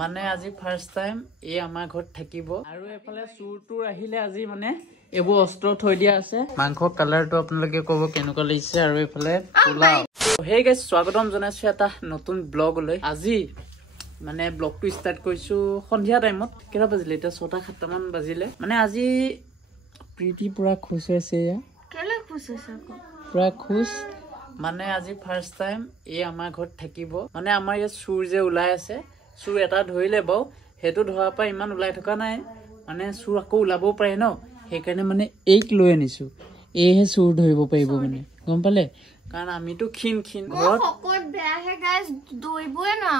মানে আজি first time এই আমাৰ ঘৰত থাকিব আৰু এফালে চুৰটোৰ আহিলে আজি মানে এইবোৰ অস্ত্ৰ থৈ দিয়া আছে মাংস কালাৰটো আপোনালোকে ক'ব কেনেকুৱা লাগিছে আৰু এফালে পোলাও হে গাইস স্বাগতম জনাইছো এটা নতুন ব্লগলৈ আজি মানে ব্লগটো ষ্টাৰ্ট কৰিছো সন্ধিয়া টাইমত কেটা বাজিলে এটা 6:07 মান বাজিলে মানে আজি প্ৰীতি পুৰা খুশ হৈছে কেলে খুশ হৈছে পুৰা খুশ মানে আজি ফাৰ্স্ট টাইম এই আমাৰ ঘৰত থাকিব মানে আমাৰ ইয়াত চুৰ যে ওলাই আছে চুৰ এটা ধৰিলে বাও হেতু ধৰা পা ইমান ওলাই থকা নাই মানে চুৰ আকৌ ওলাবও পাৰে ন সেইকাৰণে মানে এইক লৈ আনিছো এহে চুৰ ধৰিব পাৰিব মানে গম পালে কাৰণ আমিতো খিন ঘৰত ফকত বেয়া হে গাইস দইবই না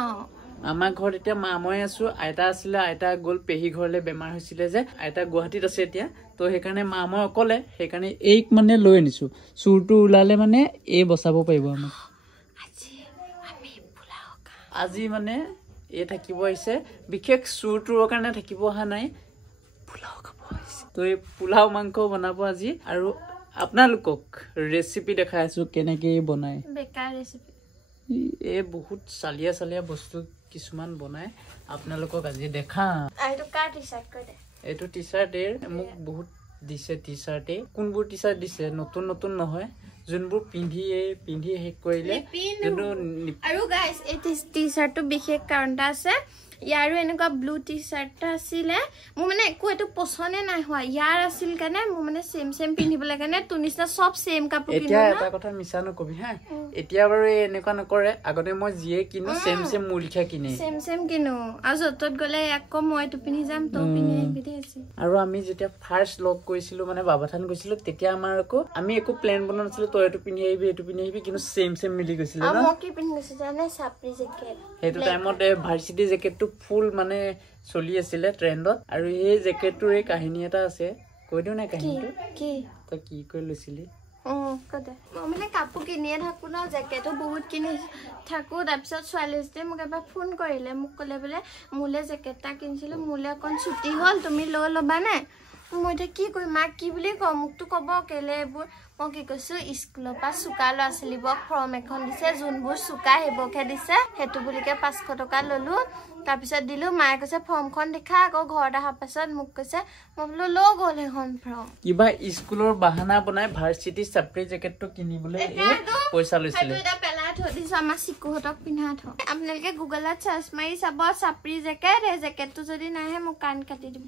আমাৰ ঘৰত এতিয়া মা মই আছো আইতা আছিল আইতা গল পেহি ঘৰলে বেমাৰ হৈছিল যে আইতা গুৱাহাটীত আছে এতিয়া তো সেইকাৰণে মা মই অকলে সেইকাৰণে এইক মানে লৈ আনিছো চুৰটো ওলালে মানে এই বচাব পাৰিব আমাক আজি মানে এ থাকিব আহিছে বিশেষ চুৰটোৰ কাৰণে থাকিব অহা নাই পোলাও খাব আহিছে তো এই পোলাও মাংস বনাব আজি আৰু আপোনালোকক ৰেচিপি দেখাই আছো কেনেকে বনায় বেকাৰ ৰেচিপি এ বহুত চালিয়া বস্তু কিছুমান বনায় আপোনালোকক আজি দেখা আইটো কা টি-শাৰ্ট কই দে এটো টি-শাৰ্ট মোক বহুত দিছে টি-শাৰ্ট কোনবোৰ টি-শাৰ্ট দিছে নতুন নহয় যোনবোৰ পিন্ধি হেক কৰিলে আৰু গাইস এই টি-শাৰ্টটো বিশেষ কাৰণটা আছে ইয়াৰো এনেকুৱা ব্লু টি-শাৰ্ট আছিলে মোৰ মানে একো এটো পছনে নাই হোৱা ইয়াৰ আছিল কাৰণে মোৰ মানে সেম পিন্ধিবলৈ কাৰণে তুনিছনা সব সেম কাপোৰ কিনো এতিয়া এটা কথা মিছা নকবি হা এতিয়া বাৰু এনেকুৱা নকৰে আগতে মই জিয়ে কিনো সেম মুলখা কিনে সেম কিনো আৰু যতত গলে একো মই তো পিন্ধি যাম তো পিন্ধি আহিবি আছে আৰু আমি যেতিয়া ফাৰ্স্ট লগ কৰিছিলো মানে বাবাথান গৈছিলো তেতিয়া আমাৰ আমি একো প্ল্যান বনোৱা নাছিলো তই এটো পিন্ধি আহিবি এটো পিন্ধি আহিবি কিন্তু সেম মিলি গৈছিল না মই কি পিন্ধি গৈছিল জানে সাপৰি জেকেট হেতু টাইমত ভাৰ্চিটি জেকেটটো ফুল মানে চলি আছিল ট্ৰেন্ডত আৰু এই জেকেটটোৰ এই কাহিনী এটা আছে কৈ দিও না কাহিনীটো কি তই কি কৈ লৈছিলি কদে মই মানে কাপোৰ কিনিয়ে থাকো ন জেকেটো বহুত কিনি থাকো তাৰপিছত ছোৱালীজে মোক এবাৰ ফোন কৰিলে মোক ক'লে বোলে মোলে জেকেটটা কিনিছিলো মোলে অকন ছুটি হ'ল তুমি লৈ ল'বা নাই মই এটা কি কই মা কি বুলি ক মুকটো কব কেলে এবোৰ মই কি কৈছো স্কুলৰ পা সুকা ল আছিলিবক ফৰ্ম এখন দিছে যোনবোৰ সুকা হেবকে দিছে হেতু বুলিকে 500 টকা ললো তাৰপিছত দিলো মায়ে কৈছে ফৰ্মখন দেখা আকৌ ঘৰত আহা পাছত মোক কৈছে মই বলো ল গ'ল এখন ফৰ্ম কিবা স্কুলৰ বাহানা বনাই ভাৰ্চিটি সাপৰি জেকেটটো কিনিবলৈ এই পইচা লৈছিল এটা পেলা থৈ দিছো আমাৰ সিকুহতক পিন্ধা থ আপোনালোকে গুগলত সাৰ্চ মাৰি চাব সাপৰি জেকেট এই জেকেটটো যদি নাহে মোক কান কাটি দিব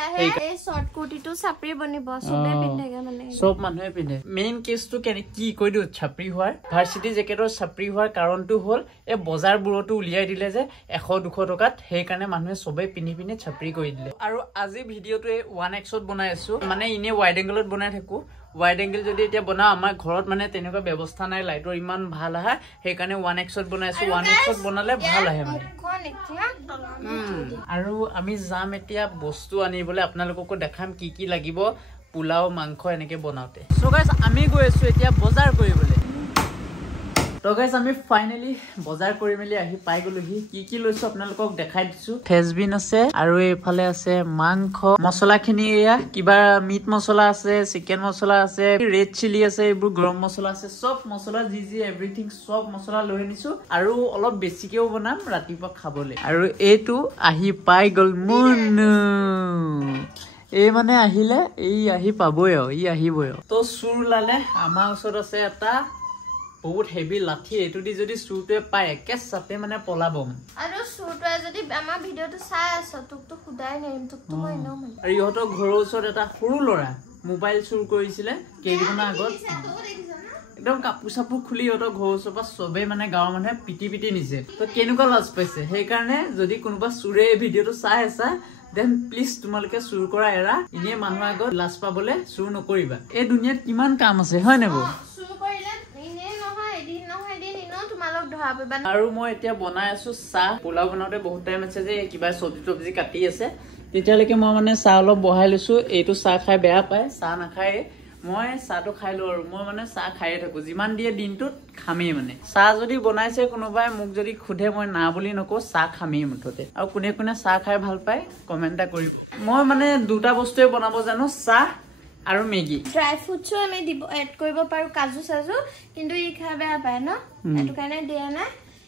লাহে এই শৰ্ট কুৰ্তিটো সাপৰি বনিব সবে পিন্ধেগে মানে সব মানুহে পিন্ধে মেইন কেছটো কি কৈ দিও ছাপৰি হোৱাৰ ভাৰ্চিটি জেকেটৰ ছাপৰি হোৱাৰ কাৰণটো হ'ল এই বজাৰবোৰটো উলিয়াই দিলে যে 100-200 টকাত সেই কাৰণে মানুহে সবে পিন্ধি ছাপৰি কৰি দিলে আৰু আজি ভিডিওটো 1xত বনাই আছো মানে ইনে ওয়াইড এংগলত বনাই থাকো ওয়াইড এংগল যদি এতিয়া বনা আমাৰ ঘৰত মানে তেনেকুৱা ব্যৱস্থা নাই লাইটৰ ইমান ভাল আহা সেই কাৰণে 1xত বনাই আছো 1xত বনালে ভাল আহে মানে আৰু আমি যাম এতিয়া বস্তু আনিবলৈ আপোনালোককো দেখাম কি লাগিব পোলাও মাংস এনেকে বনাওতে সো গাইস আমি গৈ আছো এতিয়া বজাৰ কৰিবলৈ তো গাইস আমি ফাইনালি বজাৰ কৰি মেলি আহি পাই গলোহি কি লৈছো আপোনালোকক দেখাই দিছো ফেজবিন আছে আৰু এইফালে আছে মাংস মছলাখিনি এয়া কিবা মিট মছলা আছে চিকেন মছলা আছে ৰেড চিলি আছে এইবোৰ গৰম মছলা আছে সব মছলা যি এভৰিথিং সব মছলা লৈ আনিছো আৰু অলপ বেছিকেও বনাম ৰাতিপুৱা খাবলৈ আৰু এইটো আহি পাই গল মুনু এই মানে আহিলে এই আহি পাবই ই আহিবই তো চুৰ লালে আমাৰ ওচৰত আছে এটা বহুত হেভি লাঠি এটো দি যদি চুৰটোৱে পায় একে সাথে মানে পলাব আৰু চুৰটোৱে যদি আমাৰ ভিডিওটো চাই আছ তোকটো খুদাই নেম তোকটো মই ন মানে আৰু ইহতৰ ঘৰৰ ওচৰত এটা সৰু লৰা মোবাইল চুৰ কৰিছিলে কেইদিন আগত একদম কাপোৰ চাপোৰ খুলি ইহতৰ ঘৰৰ ওচৰৰ পৰা সবে মানে গাঁৱৰ মানুহে পিটি নিছে তো কেনেকুৱা লাজ পাইছে সেই কাৰণে যদি কোনোবা চুৰে এই ভিডিওটো চাই আছা দেন প্লিজ তোমালোকে চুৰ কৰা এৰা ইনে মানুহ আগত লাজ পাবলে চুৰ নকৰিবা এই দুনিয়াত কিমান কাম আছে হয় নেবো চুৰ কৰিলে ইনে নহয় এদিন ইনো তোমালোক ধৰা পাবা আৰু মই এতিয়া বনাই আছো চাহ পোলাও বনাওতে বহুত টাইম আছে যে কিবা সবজি কাটি আছে তেতিয়ালৈকে মই মানে চাহ অলপ বহাই লৈছো এইটো চাহ খাই বেয়া পায় চাহ নাখায় মই চাহটো খাই লো আৰু মই মানে চাহ খাইয়ে থাকো যিমান দিয়ে দিনটোত খামেই মানে চাহ যদি বনাইছে কোনোবাই মোক যদি খুধে মই না বুলি নকওঁ চাহ খামেই মুঠতে আৰু কোনে চাহ খাই ভাল পায় কমেন্ট কৰিব মই মানে দুটা বস্তুৱে বনাব জানো চাহ আৰু মেগি ড্ৰাই ফ্ৰুটছো আমি এড কৰিব পাৰো কাজু সাজু কিন্তু ই খাই বেয়া পায় ন এটো কাৰণে দিয়া না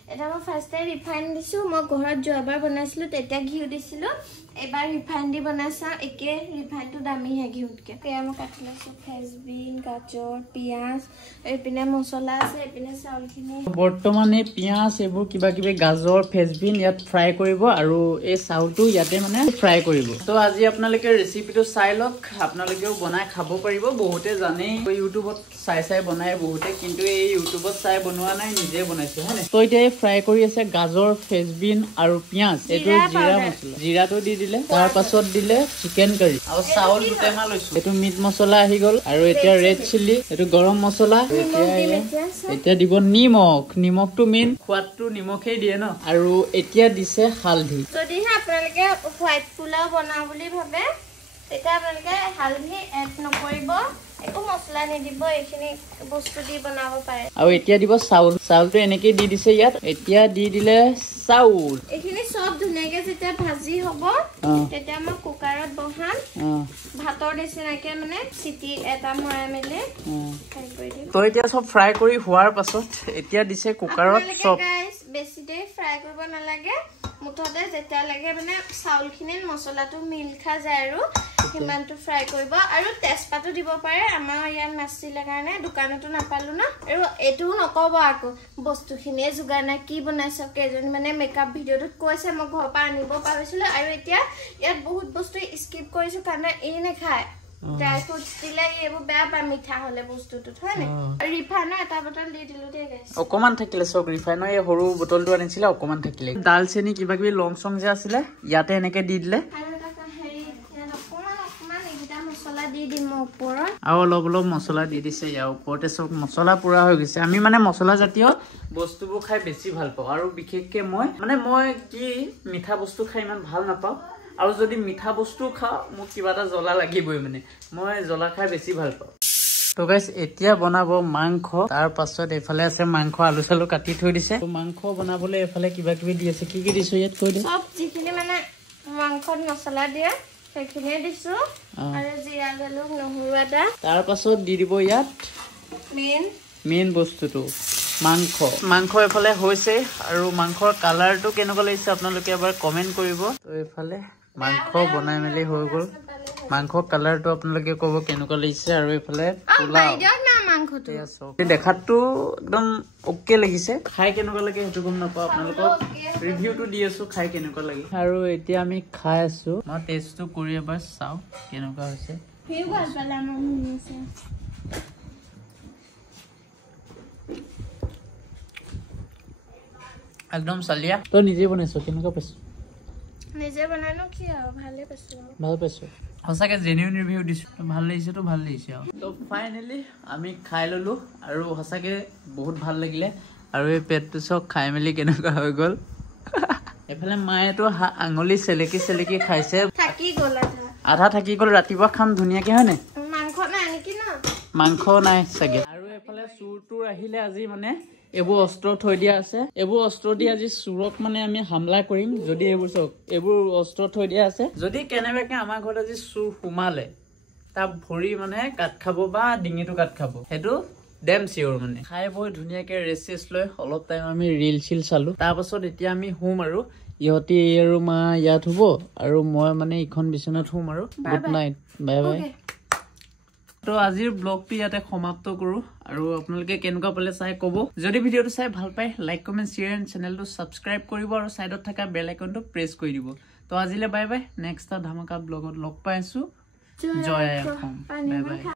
এটা মই ফাৰ্ষ্টে ৰিফাইন দিছোঁ মই ঘৰত যোৱাবাৰ বনাইছিলোঁ তেতিয়া ঘিউ দিছিলোঁ এবাৰ ৰিফাইন দি বনাইছোঁ একে ৰিফাইনটো দামীহে ঘিউতকৈ এয়া মই কাটি লৈছোঁ ফ্ৰেঞ্চবিন গাজৰ পিঁয়াজ এইপিনে মছলা আছে এইপিনে চাউলখিনি বৰ্তমানে পিঁয়াজ এইবোৰ কিবা কিবি গাজৰ ফ্ৰেঞ্চবিন ইয়াত ফ্ৰাই কৰিব আৰু এই চাউলটো ইয়াতে মানে ফ্ৰাই কৰিব তো আজি আপোনালোকে ৰেচিপিটো চাই লওক আপোনালোকেও বনাই খাব পাৰিব বহুতে জানেই ইউটিউবত চাই বনাই বহুতে কিন্তু এই ইউটিউবত চাই বনোৱা নাই নিজে বনাইছে হয় তো এতিয়া ফ্ৰাই কৰি আছে গাজৰ ফ্ৰেঞ্চবিন আৰু পিঁয়াজ এইটো জিৰা মছলা জিৰাটো দি দিলে তাৰ পাছত দিলে চিকেন কাৰী আৰু চাউল দুটেমা লৈছো এইটো মিট মছলা আহি গ'ল আৰু এতিয়া ৰেড চিলি এইটো গৰম মছলা এতিয়া দিব নিমখটো মেইন সোৱাদটো নিমখেই দিয়ে ন আৰু এতিয়া দিছে হালধি যদিহে আপোনালোকে হোৱাইট পোলাও বনাওঁ বুলি ভাবে তেতিয়া আপোনালোকে হালধি এড নকৰিব একো মছলা নিদিব এইখিনি বস্তু দি বনাব পাৰে আৰু এতিয়া দিব চাউলটো এনেকৈ দি দিছে ইয়াত এতিয়া দি দিলে চাউল এইখিনি সব ধুনীয়াকৈ যেতিয়া ভাজি হ'ব তেতিয়া মই কুকাৰত বহাম ভাতৰ নিচিনাকৈ মানে চিটি এটা মৰাই মেলি ফ্ৰাই কৰি দিম তো এতিয়া সব ফ্ৰাই কৰি হোৱাৰ পাছত এতিয়া দিছে কুকাৰত সব বেছি দেৰি ফ্ৰাই কৰিব নালাগে মুঠতে যেতিয়ালৈকে মানে চাউলখিনিত মছলাটো মিল খা যায় আৰু সিমানটো ফ্ৰাই কৰিব আৰু তেজপাতো দিব পাৰে আমাৰ ইয়াত নাছিলে কাৰণে দোকানতো নাপালো না আৰু এইটোও নকব আকৌ বস্তুখিনিয়ে যোগাৰ নাই কি বনাইছে কেইজনী মানে মেকআপ ভিডিঅ'টোত কৈছে মই ঘৰৰ পৰা আনিব পাৰিছিলো আৰু এতিয়া ইয়াত বহুত বস্তু স্কিপ কৰিছো কাৰণ এই নেখায় ড্ৰাই ফ্ৰুটছ দিলে এইবোৰ বেয়া পায় মিঠা হলে বস্তুটোত হয় নে ৰিফাইনৰ এটা বটল দি দিলো দেই গাইছ অকমান থাকিলে চক ৰিফাইনৰ এই সৰু বটলটো আনিছিলে অকমান থাকিলে দালচেনি কিবা কিবি লং চং যে আছিলে ইয়াতে এনেকে দি দিলে আৰু অলপ মছলা দি দিছে ইয়াৰ ওপৰতে চব মছলা পুৰা হৈ গৈছে আমি মানে মছলা জাতীয় বস্তুবোৰ খাই বেছি ভাল পাওঁ আৰু বিশেষকে মই কি মিঠা বস্তু খাই ইমান ভাল নাপাওঁ আৰু যদি মিঠা বস্তু খাওঁ মোক কিবা এটা জ্বলা লাগিবই মানে মই জ্বলা খাই বেছি ভাল পাওঁ তো গাইস এতিয়া বনাব মাংস তাৰ পাছত এফালে আছে মাংস আলু চালু কাটি থৈ দিছে মাংস বনাবলৈ এফালে কিবা কিবি দি আছে কি দিছো ইয়াত কৈ দে সব যিখিনি মানে মাংসত মছলা দিয়ে সেইখিনি দিছো আৰু জিৰা জালুক নহৰু আদা তাৰ পাছত দি দিব ইয়াত মেইন বস্তুটো মাংস এফালে হৈছে আৰু মাংসৰ কালাৰটো কেনেকুৱা লাগিছে আপোনালোকে এবাৰ কমেন্ট কৰিব তো এফালে মাংস বনাই মেলি হৈ গ'ল মাংসৰ কালাৰটো আপোনালোকে ক'ব কেনেকুৱা লাগিছে আৰু এফালে পোলাও দেখাতটো একদম ওকে লাগিছে খাই কেনেকুৱা লাগে সেইটো গম নাপাওঁ আপোনালোকক ৰিভিউটো দি আছো খাই কেনেকুৱা লাগে আৰু এতিয়া আমি খাই আছো মই টেষ্টটো কৰি এবাৰ চাওঁ কেনেকুৱা হৈছে একদম চালিয়া তই নিজে বনাইছো কেনেকুৱা পাইছো নিজে বনানো কি আৰু ভালে পাইছো ভাল পাইছো সঁচাকে জেনুইন ৰিভিউ দিছো ভাল লাগিছে আৰু তো ফাইনেলি আমি খাই ললো আৰু সঁচাকে বহুত ভাল লাগিলে আৰু এই পেটটো চক খাই মেলি কেনেকুৱা হৈ গ'ল এফালে মায়েতো আঙুলি চেলেকি খাইছে আধা থাকি গ'ল ৰাতিপুৱা খাম ধুনীয়াকে হয় নাই মাংস নাই চাগে আৰু এফালে চুৰটোৰ আহিলে আজি মানে এইবোৰ অস্ত্ৰ থৈ দিয়া আছে এইবোৰ অস্ত্ৰ দি আজি চুৰক মানে আমি হামলা কৰিম যদি এইবোৰ অস্ত্ৰ থৈ দিয়া আছে যদি কেনেবাকে আমাৰ ঘৰত আজি চুৰ সোমালে তাৰ ভৰি মানে কাট খাব বা ডিঙিটো কাট খাব সেইটো ডেম চিয়ৰ মানে খাই বৈ ধুনীয়াকে ৰেষ্ট লৈ অলপ টাইম আমি ৰিল চিল চালো তাৰ পাছত এতিয়া আমি শুম আৰু ইহঁতি আৰু মা ইয়াত শুব আৰু মই মানে ইখন বিচনাত শুম আৰু গুড নাইট বাই বাই তো আজিৰ ব্লগটো ইয়াতে সমাপ্ত কৰো আৰু আপোনালোকে কেনেকুৱা পালে চাই ক'ব যদি ভিডিঅ'টো চাই ভাল পায় লাইক কমেন্ট শ্বেয়াৰ এণ্ড চেনেলটো ছাবস্ক্ৰাইব কৰিব আৰু সাইডত থকা বেল আইকনটো প্ৰেছ কৰি দিব তো আজিলে বাই বাই নেক্সট ধামাকা ব্লগত লগ পাই আছো জয় অসম বাই বাই